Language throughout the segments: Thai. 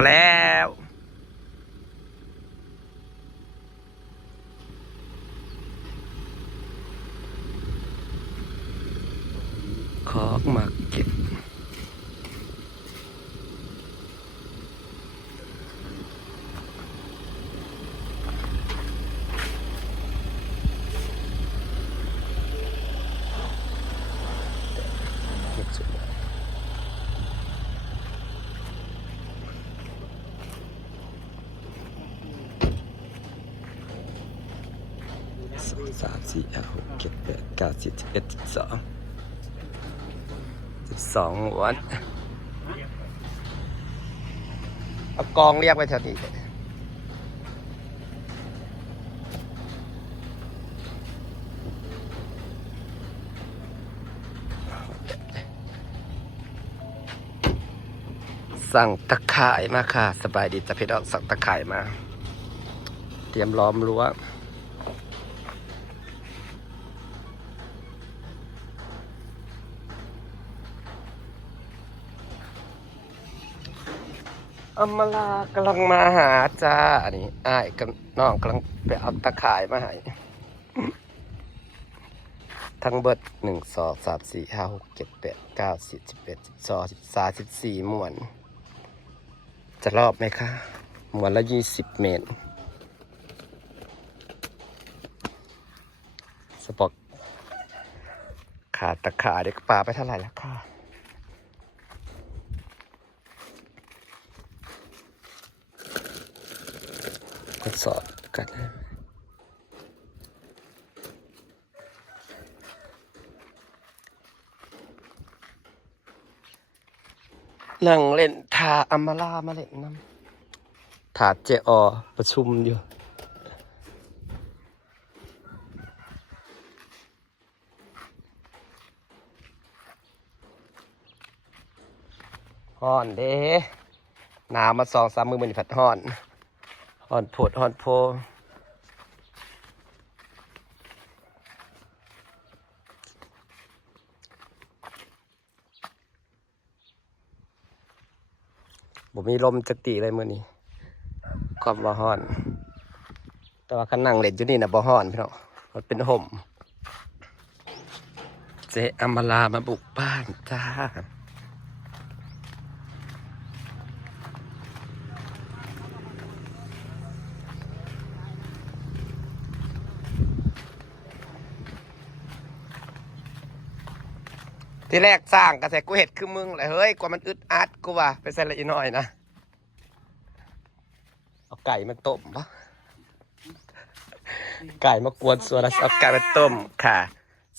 พอแล้ว ขอมาเก็บ เก็บสุดเลยสอง สี่ห้าหกเจ็ดแปดเก้าสิบเอ็ดสิบสองสิบสองวันเอากองเรียกไว้แถวนี้สั่งตะข่ายมาค่ะ สบายดีจะพชรออกสั่งตะข่ายมา เตรียมล้อมรั้ว อมลากำลังมาหาจ้าอันนี้อ้ายกับน้องกำลังไปเอาตะข่ายมาให้ทั้งเบิดหนึ่งสองสามสี่ห้าหกเจ็ดแปดเก้าสิบสิบเอ็ดสิบสองสิบสามสิบสี่หมวน จะรอบไหมคะหมวนละยี่สิบเมตร สปอกขาดตะขาเด็กปลาไปเท่าไหร่แล้วค่ะ ดสอบกันได้ไหมนั่งเล่นทาอัมมาลามาเล่นน้ำถาเจออประชุมอยู่ฮ้อนเด้หนาวมาสองสามมือมันผัดฮ้อน ฮอนโพดฮอนโพบ่มีลมจักตีเลยมื้อนี้ความว่าฮ้อน แต่ว่าคันนั่งเล่นอยู่นี่นะบ่ฮ้อนพี่น้องมันเป็นห่ม เจอมลามาบุกบ้านจ้า ที่แรกสร้างกระแสกูเห็ดคือมึงเลยเฮ้ยกว่ามันอึดอัดกูว่าไปใส่ละอีน้อยนะเอาไก่มาต้มปะไก่มากวนส่วนแล้วเอาไก่มาต้มค่ะ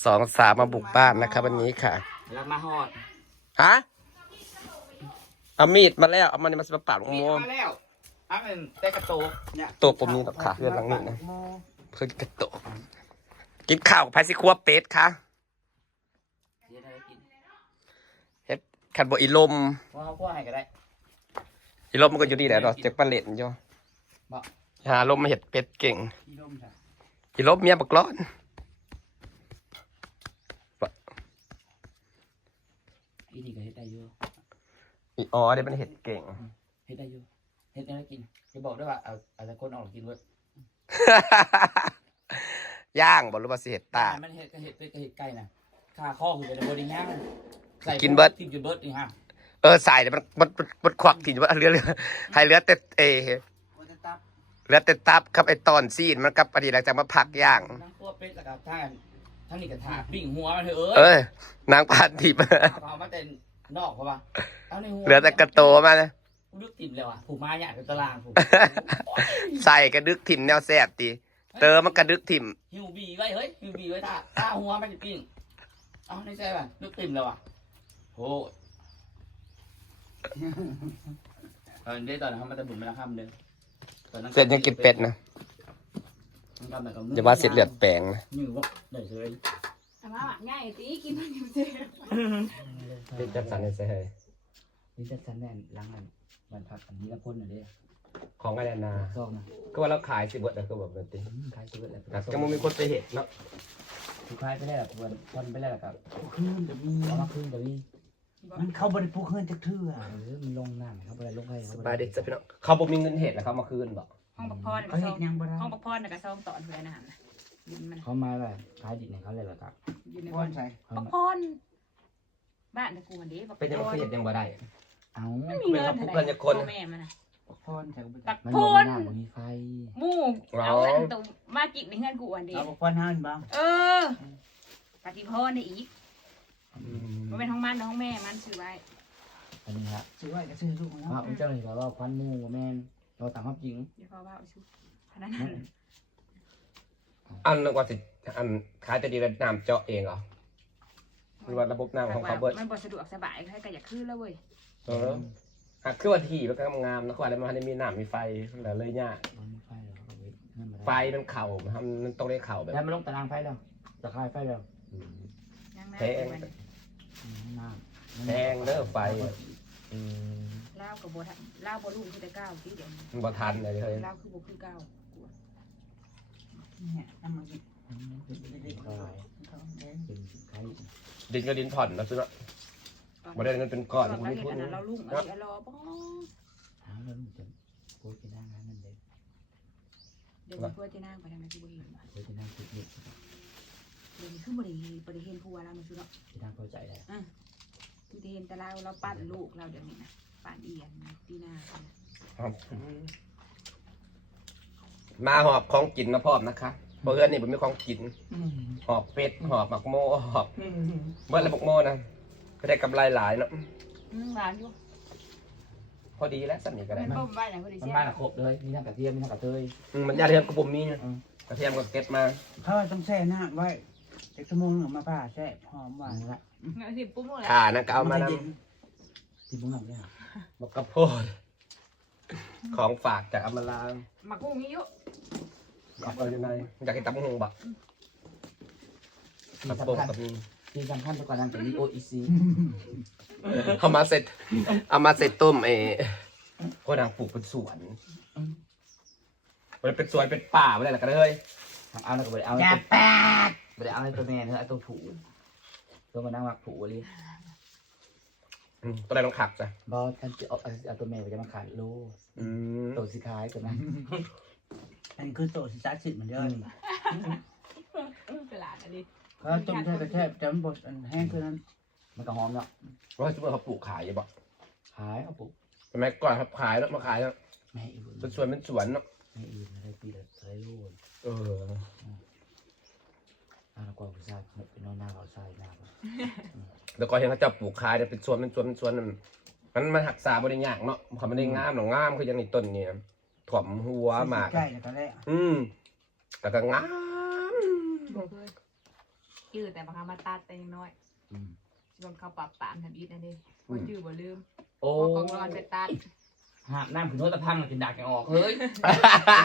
สองสามมาบุกบ้านนะครับวันนี้ค่ะแล้วมาหอดฮะเอามีดมาแล้วเอามันมาสปาดงมีโมมาแล้วอันนั้นได้กระโตกเนี่ยโตกผมมีแบบขาเรื่องหลังนี้นะเพื่อกระโตกกินข้าวกับไพซิคัวเป็ดค่ะ เดี๋ยวได้กิน เฮ็ด ขันบอีลมว่าเขาคั่วให้ก็ได้ อีลมมันก็อยู่ดีแหละดอกจากปลาเล็ดอยู่บ่ หาลมมาเห็ดเป็ดเก่งพี่ร่มจ้ะอีลมเมียบักร้อนอีนี่ก็เฮ็ดได้อยู่อีอ๋อเดี๋ยวมันเห็ดเก่ง เฮ็ดได้อยู่เฮ็ดได้กินจะบอกด้วยว่าเอาเอาแต่คนออกกินเว้ยย่างบอกหรือว่าสิเห็ดตากมันเฮ็ดก็เฮ็ดเป็ดก็เฮ็ดไก่น่ะข้าข้อคือเป็นบไดิย่าง ใส่กินเบิดกินจนเบิดนี่ฮะเออใส่เดี๋ยวมันมันมันมันควักถิ่นว่าเรือเรือให้เรือแต่เอว่าจะตับเรือแต่ตับกับไอตอนซีนมันกับปฏิหลังจากมาผักย่างทั้งคั่วเป็ดแล้วก็ท่านทั้งนี้ก็ทาปิ้งหัวมันเถอะเอเอ้ยอนางผ่านทิพย์เอามาแต่นอกเพราะว่าเอาในหัวเหลือแต่กระโตมานะกูนึกติ่มเลยว่ะผูกมาเนี่ยเป็นตารางผูกใส่กระดึกถิ่มแนวแสบตีเติมมันกระดึกถิ่มหิวบีไว้เฮ้ยหิวบีไว้ท่าท่าหัวมันจะปิ้งเอาในใจป่ะนึกติ่มเลยว่ะ โหตอนนี้ตอนนั้นเขามาตะบุญมาแล้วค่ำเด้อตอนนั้นเสร็จยังกินเป็ดนะมันกำลังกับอย่าว่าเสร็จเลือดแปลงนะหิวว่าได้เลยแต่ว่าง่ายตีกินมันอยู่เจ็บเป็นจัดสรรในใส่นี่จะชั้นแน่นล้างมันมันพักอันนี้ละพ่นหน่อยเด้อของอะไรนาซองนะก็ว่าเราขายสิบวัตแต่ก็แบบนั้นติอืมขายตัวแล้วก็มันมีคนไปเห็นเนาะขายไปแล้วควรพ่นไปแล้วครับคืนจะมีเอามาคืนจะมี มันเข้าบริปุกเงินจักเทื่อเออมันลงน้ำครับอะไรลงให้สบายดีจ้ะพี่น้องเขาบ่มีเงินเห็ดแล้วเขามาคืนบ่ห้องปักพรเขาเฮ็ดหยังบ่ได้ห้องปักพรน่ะก็ซองตอนเพื่อนอาหารนะดินมันเขามาแบบขายดินให้เขาเลยเหรอครับอยู่ในพบ้ารนใส่เขาปักมาพรบ้านตะกูมันดีปักพเป็นยังรบ่เครียดยังบ่ได้เอาไม่มีเงินเป็นอะคไรนจะคนพ่อแม่มันน่ะพรใส่ก็บ่ปัได้กมันพบ่มีรน้ำบ่มีไฟหมู่อ๋อเอาอันตรงมากินในเงินกูอันเดียเอาวพรห้าอันบ้างเออปฏิพรในอีกอื มันมเป็นห้องมันห้องแม่มันซื้อไว้อันนี้ครับซื้อไว้ก็ซื้อลูกว่าเนาะผมเจ้าหน้าที่ว่าควันหมูแม่นเราต่างความจริงเดี๋ยวพ่อว่าเอาชุดพนันนั่นอันนึกว่าสิอันขายแต่ดีแล้วน้ำเจาะเองเหรอหรือว่าระบบน้ำของเขาเบิดมันบ่สะดวกสบายใครก็อยากขึ้นแล้วเว้ยเออหักคือว่าที่มันก็งามนะคือว่าอะไรมันได้มีน้ำมีไฟแล้วเลยยากบ่มีไฟแล้วก็เว้ยนั่นมาด้ไฟมันเข่ามันทำมันต้องได้เข่าแบบแล้วมันลงตารางไฟแล้วจะคายไฟแล้วอืมยังนะ แพงมันอืมน้ำแพงเด้อไฟอืมเล่าวกับโบทันเล่าวบอลุ่มคือแต่เก้าที่เดี๋ยวนี้มันบ่ทันเลยเฮ้ยเล่าวคือโบคือเก้าเนี่ยน้ำมันนี่อืมเป็นเป็นเป็นคายเขาแดงเป็นคายดินก็ดินผ่อนนะซื้อเนาะตอนบ่ได้เงินเป็นก้อนตอนกูเรามีเห็นทุนอันนั้นเราลุ่มอันนี้รอป้อหาแล้วมันจะโคตรจะนั่งงานนั่นเลยเดี๋ยวมีเพื่อนจะนั่งไปทำไมคือบ่เห็นวะโคตรจะนั่งคิดนิด เดี๋ยวนี้คือบริบริเห็นผัวเรามาซื้อเนาะจะนั่งเข้าใจได้มีแต่เห็นแต่เราเราปั้นลูกเราเดี๋ยวนี้นะปั้นเอียนตีหน้าเขานะมาหอบของกินมาพร้อมนะคะเพราะเพื่อนนี่ผมมีของกินอืมหอบเป็ดหอบหมักโม่หอบอืมเมื่อไรหมักโม่นะก็ได้กำไรหลายเนาะอืมร้านอยู่พอดีแล้วสันนี่ก็ได้มันต้มบ้านอย่างคนเดีมันยวบ้านอะครบเลยมีทั้งกระเทียมมีทั้งกระเทยอืมมันยาเทียมกระปุมมีอืมกระเทียมก็เก็บมา เขาต้องแช่น้ำไว้ จักชั่วโมงหนึงมาผ่าแช่หอมหวานเอาละเงินสิปุ๊บหมดแล้วขานะก็เอามาจะนเย็นที่มึงทำเนี่ยำมะกระโพด ของฝากจากอำมาลาหมักกุ้งนี้เยอะเอาอยู่ในอยากกินตับหงบักที่ตับโป่งสำคัญกับมีที่สำคัญตัวกว่านั้นเป็นดีโออีซีเอามาเสร็จเอามาเสร็จต้มเอโคนางปลูกเป็นสวนมันเป็นสวนเป็นป่าไปเลยแหละกันเลยทางเอาแล้วก็ไปเอาอย่าให้แปด ไปเอาให้ตัวแม่เถอะเอาตัวผูตัวมันนั่งวักผูเลยอืมตัวไหนต้องขักจ้ะบอสท่านจะเอาเอาตัวแม่ไปจะมาขายโลอืมตัวสีขายตัวนั้นอันนี้คือโตสิจัดสิเหมือนเดิมตลาดอันนี้เขาต้มแช่กระแช่แต่มันบดอันแห้งคือนั้นมันก็หอมเนาะว่าจะเมื่อเขาปลูกขายอยู่บ่ขายเอาปุ๊บสมัยก่อนเขาขายแล้วมาขายแล้วแม่อื่นเป็นสวนเป็นสวนเนาะแม่อื่นอะไรปีละไรโลเอออ่ากว่าผู้ ชายเป็นนอนหน้าเขาชายหน้าแล้วก็เห็นเขาจะปลูกขายเนี่ยเป็นสวนเป็นสวนเป็นสวนนั่นมันมันหักษาบริยากเนาะเขาไม่ได้งามหรอกงามคืออยังในต้นเนี่ยถ่วมหัวหมาก ใกล้แล้วก็แล้วอืมแต่ก็งามยืดแต่บางครั้งมาตัดแต่ยังน้อยอืมช่วงเขาปรับปรามทำอีทนั่นเองคนยืดบ่ลืมโอ้พอกองร้อนไปตัด หาบน้ำขึ้นโน้ตตะพังกินดักยังออก เฮ้ย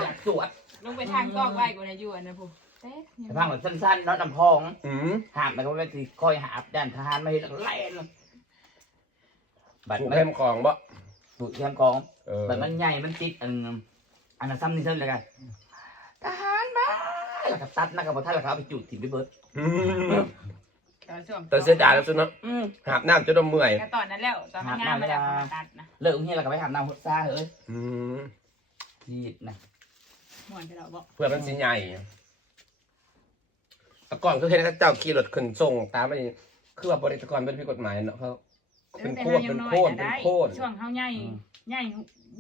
อยากสวดลงไปทางกล้องไว้กว่านะอยู่อันนะผู้ เต๊ะตะพังแบบสั้นๆเนาะน้ำพอง อืมหาบแล้วก็ไม่ตีคอยหาบด้านทหารไม่เห็นแล้วก็ไล่เลยบัตรปลูกมันเล่มของบ่บุกเทียมกองเออบัตรมันใหญ่มันติดอันอันนั้นซ้ำนี่เท่าเลยกันทหารมาแล้วก็ตัดนะครับพอท่านแล้วก็เอาไปจุดถิ่นไปเบิร์ดอืมตอนช่วงแต่เสียดายแล้วสุดเนาะอืม หาบน้ำจนเราเมื่อยก็ตอนนั้นแล้วตอนมันงามมาแล้วมาตัดนะเลิกเฮียแล้วก็ไปหาบน้ำหัวซ่าเฮ้ยอืมทีดนะ หมวนจะเราบอก เพื่อมันสิใหญ่ แต่ก่อนคือเห็นเขาเจ้าขี่รถขึ้นส่งตามไปคือว่าบริษัทก่อนเป็นผิดกฎหมายเนาะเขาเป็นโคตรเป็นโคตรเป็นโคตรช่วงเขาใหญ่ใหญ่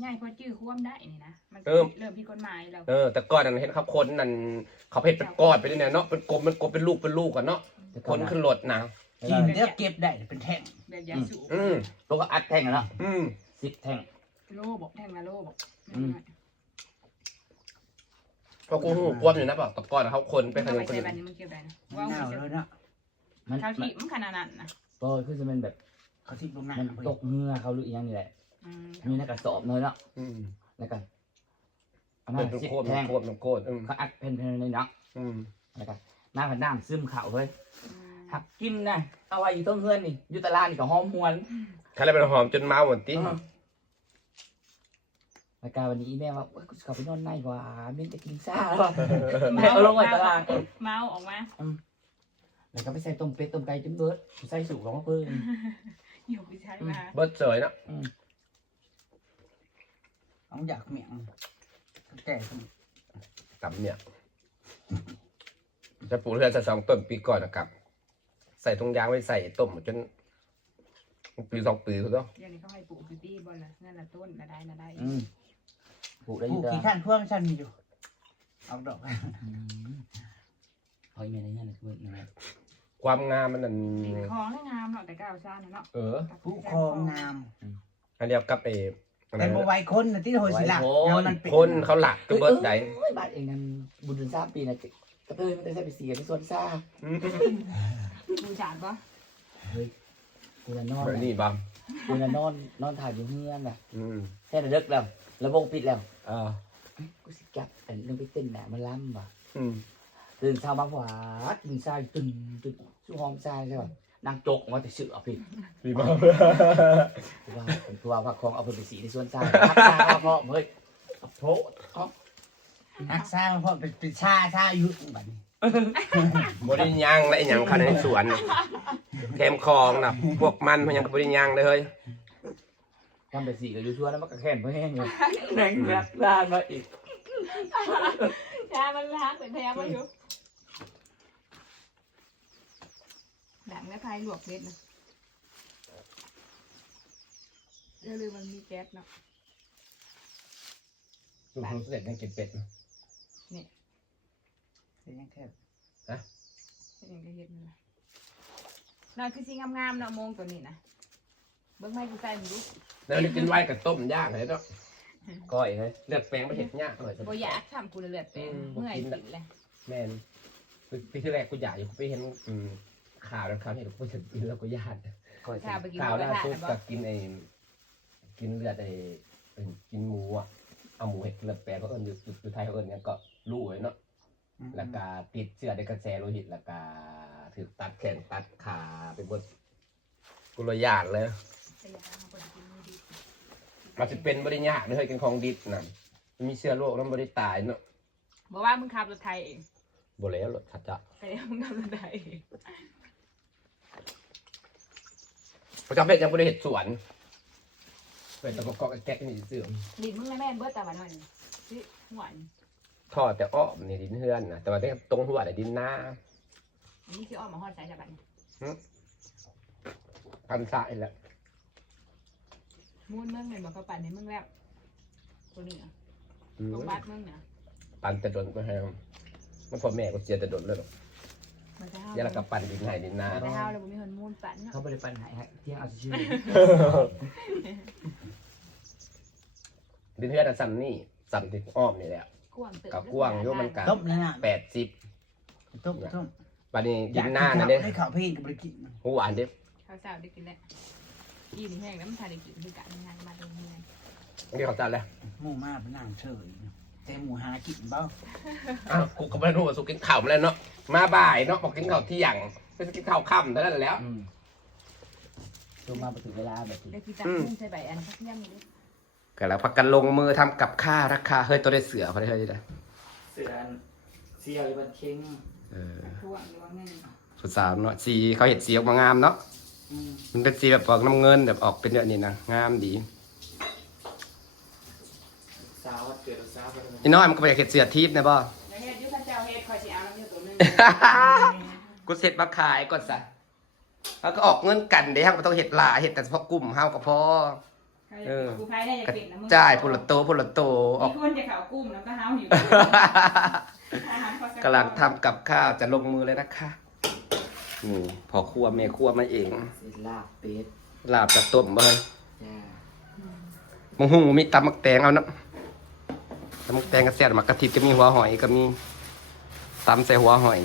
ใหญ่พอจื้อควมได้นี่นะมันเออเริ่มผิดกฎหมายแล้วเออแต่ก่อนนั้นเห็นเขาคนนั่นเขาเพชรเป็นก้อนไปด้วยเนี่ยเนาะเป็นกลมเป็นกลมเป็นลูกเป็นลูกกันเนาะแต่คนขึ้นรถนะกินเลือกเก็บได้เป็นแท่งแบบยาสูบอืมตัวก็อัดแท่งอะเนาะอืมสิบแท่งโลบอกแทงละโลบอกอืม เพราะกูหูกวมอยู่นะบอกแต่ก่อนเขาคนไปไปขขนนมมคนใส่อื่บันนนี้มันเก็บได้นะมันว่าหนาวเลยเนาะมันเท่าที่มันขนาดนั้นนะก็คือจะเป็นแบบเขาทิ้งลงน้มันตกเหงือเขาหรืออีกอย่างนี่แหละอืมมีในกระสอบเลยเนาะอืมแล้วกันเอามาเป็นสิบโคตรแท่งโคตรโคตรอืมเขาอัดเพนเพนในเนาะอืมแล้วกันน้ำผันน้ำซึมเข่าเฮ้ยอืมหักกินนะเอาไว้อยู่ต้นเฮือนนี่อยู่ตลาดนี่ก็หอมหวนถ้าอะไรเป็นหอมจนเมาหมดติรา ยการวันนี้อีแม่ว่าโอ๊ยกูจะเข้าไปนอนในกว่าเม่นจะกินซ่าแล้วแม่เอาลงไว้ตารางเมาออกมาแล้วก็ไปใส่ต้มเป็ดต้มไก่จนเบิดใส่สูงของมาเพิ่มอยู่ไปใช้มาเบิดเสยเนาะเอาอยากเมียงแต่ก็ตำเนี่ยจะปลูกเรือนใส่สองต้นปีก่อนนะครับ ใส่ถุงยางไว้ใส่ต้มจนปีสองปีถูกต้องเดี๋ยวนี้เขาให้ปลูกคือปีบอลละนั่นละต้นละได้ละได้ อืม ปลูกได้อผู้ยู่เด้อขี้ข้านพวกฉันมีอยู่เอาดอกอืมเอาอีเมลในนี้นะคือนะความงามมันนั่นสีคลองได้งามเนาะแต่ก้าวซ่าเนาะเออ ผู้ครองงามอันเดียวกับไอ้อะไรแต่บ่นะไวคนนะที่โหยสิลักแล้วมันเป็นคนเขาหลักก็เบิดไดโอ้ยบาดเองนั้นบุญเดือนสามปีนะกระเตยมันได้ใส่ไปเสียในสวนซ่าดูจานปะเฮ้ยกูจะนอนแบบนี้บ้างกูจะนอนนอนถ่ายอยู่เฮือนน่ะอืมแค่ระดึกแล้ว ระวงปิดแล้วอ่าเอ้ยกูสิกลับแต่นึงไปเต้นแหนมันล้ำว่ะอืมตื่นเช้ามาหวาดตื่นเช้าตึงตึงสู้หอมใจใช่ป่ะนางจกมาแต่เสือเอาพี่ดีบ้างกูว่าผมกูว่าผักของเอาไปสีในสวนซ่าทักซ่าเอาพ่อเฮ้ยเอาโพะเอานักสร้างเพราะเป็นเป็นชาชายุบัดนี้บริย่างและอหย่างคันในสวนแคมคลองนะพวกมันมันยังกับบริย่างเลยเฮ้ย ทำไปสีกับยูชัวแล้วมันก็แข็งเพราะแห้งอยู่แรงแรงลานมาอีกชามันล้างแต่แพ้มาอยู่ดังและพายหลวกเด็ดนะอย่าลืมมันมีแก๊สเนาะดูครูเสร็จยังกินเป็ดเป็นยังแค่เป็นอย่างที่เห็นนี่นะน่าคือสีงามๆเนาะโมงตัวนี้นะเบิ้งไม่กูใส่มึงดู แล้วนี่กินไว้กับต้มย่างเลยเนาะก้อยเลยเลือดแปลงไม่เห็ดยากเลยบ่อยากทำกูเลยเลือดเต็มอืมเมื่อยบ่กินสิละเลยแม่นปีที่แรกกูอยากอยู่กูไปเห็นอืมข่าวแล้วข่าวเห็นกูจะกินแล้วกูญาติก่อยข้าวไปกินข่าวหมูกระล่าทะสุดนะบ่กับกินไอ้กินเลือดไอ้เอิ่นกินหมูอะเอาหมูเห็ดเลือดแปลงก็เอิญอยู่อยู่ไทยเขาเอิญเนี่ยก็รู้ไว้เนาะแล้วก็ติดเชื้อในกระแสโลหิตแล้วก็ถือตัดแขนตัดขาไปหมดกูเลยยากเลยแต่ อย่าเอาคนกินมือดีมันจะเป็นบริยากเลยกินของดิบนะมันมีเชื้อโรคแล้วมันบริตายเนาะบอกว่ามึงขับรถไทยเองบ่แล้วหรอกขัดจะแต่มึงขับรถไทยเองพระเจ้าเพชรยังบริเหตุสวนเป็นตะกอกแก๊กนี่เสื่อมลิ้นมึงและแม่นเบิดแต่วันนั้นสิหวานทอดแต่อ้อมนี่ดินเฮือนนะแต่ว่าที่ตรงหัวแต่ะดินหน้าอันนี้คืออ้อมมาฮอดสายจับบันพันสายแล้ว มูนมึงเหมือนบอกเขาปั่นให้มึงแล้วตัวนี้อะอืมตรงบัดมึงเนี่ยปันแต่ดนก็ให้มันพ่อแม่ก็เสียแต่ดนเลยหรอกมันจะห้าอย่าละกับปันดินให้ดินหน้ามันจะห้าวแล้วผมมีคนมูนปั่นเนาะเขาไปเลยปัญหาให้เที่ยงเอาชื่อดินเฮือนอะซ้ำนี่ซ้ำที่อ้อมนี่แหละกว้างตึกกับกว้างโยมันกะต้มแล้วนะแปดสิบต้มต้มบัดนี้ดินหน้านะเด้ได้ข่าวเพลงกับบริกินหูหวานเด้ข้าวเช้าได้กินแล้ว กินแห้งแล้วมันทานได้กินคือกันงานมาตรงนี้นี่เขาจัดแล้วหมูมาเป็นนางเฉยแต่หมูหากินเบ้าอ้าวกูก็ไม่รู้ว่าสุกินข้าวมาแล้วเนาะมาบ่ายเนาะบอกกินข้าวเที่ยงไปกินข้าวค่ำเท่านั้นแหล้ว อืมลงมาไปถึงเวลาแบบนี้ได้กินตักกุ้งใส่ใบอันสักยังนี้ก็แล้วพักกันลงมือทำกับข้าวราคาเฮ้ยตัวได้เสือเขาได้เฮ้ยได้เสือเสียหรือมันเค็ง เออ ทั่วหรือว่าไง สุดสามเนาะสีเขาเห็ดสีออกมางามเนาะอื มมันเป็นสีแบบออกน้ำเงินแบบออกเป็นแบบนี้นะงามดีสาววัดเกิดสาวไปเลยอีน้อยมันก็ไปอยากเห็ดเสือทิพย์นะบ่แล้วเฮ็ดยุคันเจ้าเฮ็ดคอยสิเอาน้ำเยอะตัวนึงกูเสร็จมาขายก่อนซะแล้วก็ออกเงินกันเดี๋ยวเราต้องเห็ดหลายเห็ดแต่เฉพาะกลุ่มเฮาก็พอ เออ กูพายได้อยากกระปิดนะมึงจ่ายพุละโตพุละโตออกมีคนจะข่าวกุ้มแล้วก็เฮาอยู่ อาหารพอสักำลังทำกับข้าวจะลงมือเลยนะคะ นี่พอครัวแม่ครัวมาเองเสียลาบเป็ดลาบจะต้มเลยจ้ามังหุงมีตำมักแตงเอาเนาะตำมักแตงกระเสียดมักกะทิก็มีหัวหอยก็มีตำใส่หัวหอย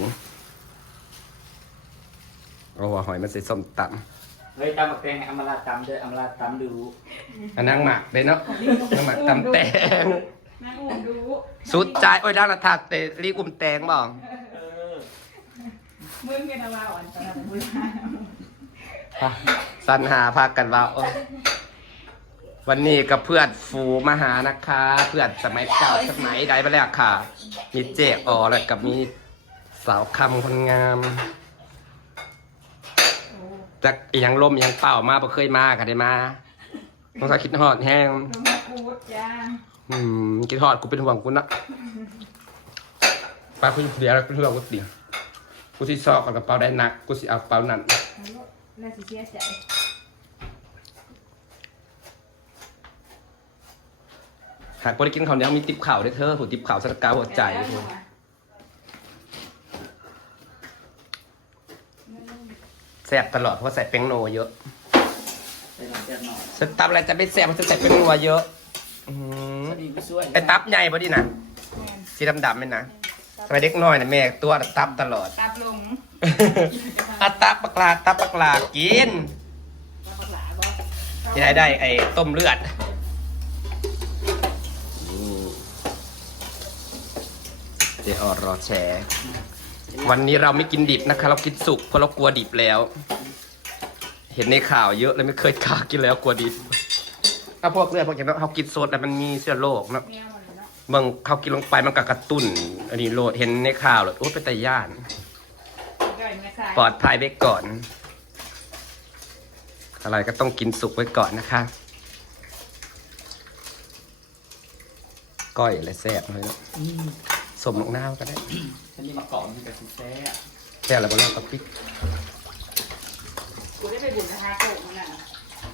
เอาหัวหอยมาใส่ส้มตเฮ้ยตำบักแตงให้อำมาลาตำด้วยอำมาลาตำดูำอันนั่งหมักเลยเนาะนั่งหมักตำแตง นางอุ้มดู สุดใจโอ้ยด้านละทัดเตรีกุมแตงบ่เออ มึงเป็นอะไรอ่อนตอนนั้นมึงสันหาพากันว่าโอ้ยวันนี้กับเพื่อนฟูมาหานะคะ เพื่อนสมัยเก่าสมัยใดไปแล้วค่ะ มีเจออแล้วกับมีสาวคำคนงามจากอหยังลมอหยังเป่ามาบ่เคยมาก็ได้มาต้องใส่คิดฮอดแห้งลงมากูดจ้าอืมคิดฮอดกูเป็นห่วงกูนะป้ากูเดี๋ยวกูเป็นห่วงกูติ กูสิซอกกับกระเป๋าได้หนักกูสิเอากระเป๋านั่นน่าสิเสียใจหากบ่ได้กินข้าวเหนียวมีติบข่าวด้วยเธอหูติบข่าวสกาวหัวใจแล้วทุกคนมาแซ่บตลอดเพราะว่าใส่แป้งโนเยอะใส่หน่อยแซ่บหน่อยสตับอะไรจะไม่แซ่บเพราะใส่แป้งนัวเยอะอืมสวัสดีพี่ช่วยไอ้ตับใหญ่พอดีนะแม่นสีดำๆไหมนะ สมัยเด็กน้อยนะแม่ตัวตับตลอดตาลงอะตับปลาตับปลากินตาปลาบ่ที่ไหนได้ไอ้ต้มเลือดเจออรอแชร์วันนี้เราไม่กินดิบนะคะ เรากินสุกเพราะเรากลัวดิบแล้ว เห็นในข่าวเยอะเลยไม่เคยกล้ากินแล้วกลัวดิบถ้าพวกเลือดพวกอย่างนั้นเขากินสดแต่มันมีเชื้อโรคเนอะ แมวหมด เลยเนาะบางเขากินลงไปมันก็กระตุ้น อันนี้โลดเห็นในข่าวเลยโอ้เป็นแต่ย่านย่อยไม่คลายปลอดภัยไว้ก่อน อะไรก็ต้องกินสุกไว้ก่อนนะคะก้อยอะไรแซ่บเลยเนาะสมลงน้าวก็ได้ฉันนี่มาเกาะมันกับซิแซ่บแซ่บแล้วก็แล้วก็พริกกูได้ไปบุญนะคะโก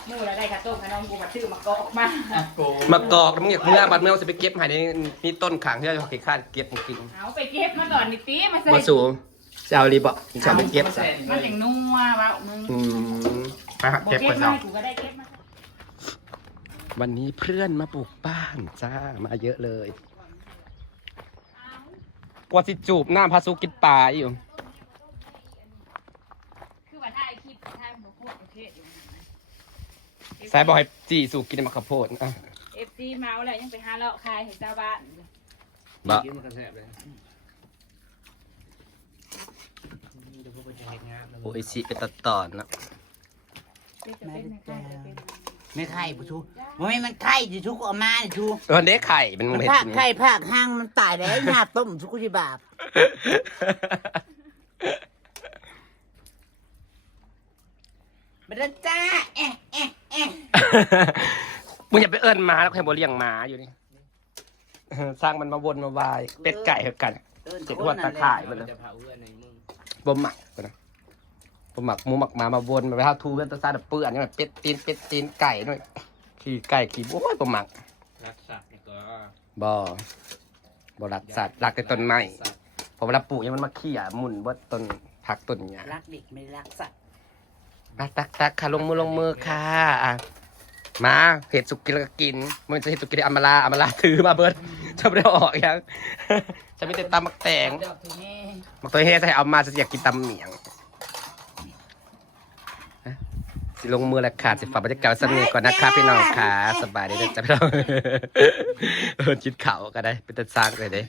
มันน่ะหมู่แล้วได้กระต้มขนมกูมาซื้อมาเกาะมาอะโกมากอกแล้วมึงอยากเมื่อบัดเมื่อจะไปเก็บให้ในนี่ต้นขางที่เราเก็บคาดเก็บจริงเอาไปเก็บมาก่อนนี่ปีมาๆใส่มาสู่จะเอารีบอกจะเอาไปเก็บใส่มันถึงนัวว่ามึงอืมไปหาบ่เก็บเก็ไปบเนาะมากูก็ได้เก็บมาวันนี้เพื่อนมาปลูกบ้านจ้ามาเยอะเลยกว่าสิจูบหน้าพาสุกินปลาอยู่ คือว่าถ้าไอ้คลิปถ้าบ่พวกประเทศอยู่ สายบอยจีสู่กินมะขามโพดอะเอฟซีเมาแล้วยังไปหาเลาะคายให้ชาวบ้านบะกินมันก็แซ่บเลยเดี๋ยวพวกมันจะเห็นงานแล้วโอ้ยสิเป็นตัดตอนนะเดี๋ยวจะเป็นไม่ใช่จะเป็นไม่ไข่ผู้ชูมันมันไข่จิชูกออกมาจิชูเออเด็กไข่เป็นมันเห็ดภาคกินไข่ภาคห้างมันตายแล้วหน้าต้มชุกุชิบาบบัดจ้าเอ๊ะเอ๊ะเอ๊ะ มึงอย่าไปเอิ้นหมาแล้วใครบ่เลี้ยงหมาอยู่นี่เออสร้างมันมาวนมาวาย เป็ดไก่เหอะกัน เจ็ดหัวตะข่ายมันจะเผาเพื่อนในมึงบ่หมักก่อนนะบ่หมักหมูหมักหมามาวนมาไปหาทูเพื่อนตะซาดเปื้อนนี่มันเป็ดตีนเป็ดตีนไก่ด้วยขี้ไก่ขี้โอ้ยบ่หมักรักสัตว์นี่ก็บ่บ่รักสัตว์รักแต่ต้นไม้พอเวลาปลูกยังมันมาเขี่ยหมุนเบ่ต้นผักต้นหญ้า รักเด็กไม่รักสัตว์ ตักตักตักค่ะลงมือลงมือค่ะอะมาเห็ดสุกกินแล้วก็กินมันจะเห็ดสุกกินอัมมาลาอัมมาลาถือมาเบิร์ดจะไม่ได้ออกยังจะไม่ได้ตำมักแตงมักตัวเฮจะให้เอามาจะอยากกินตำเหมียงสิลงมือแล้วค่ะสิฝากบรรยากาศสนิดก่อนนะคะพี่น้องค่ะสบายดีนะจ๊ะพี่น้องเออจิตเข่าก็ได้เป็นตาสร้างเลยเด้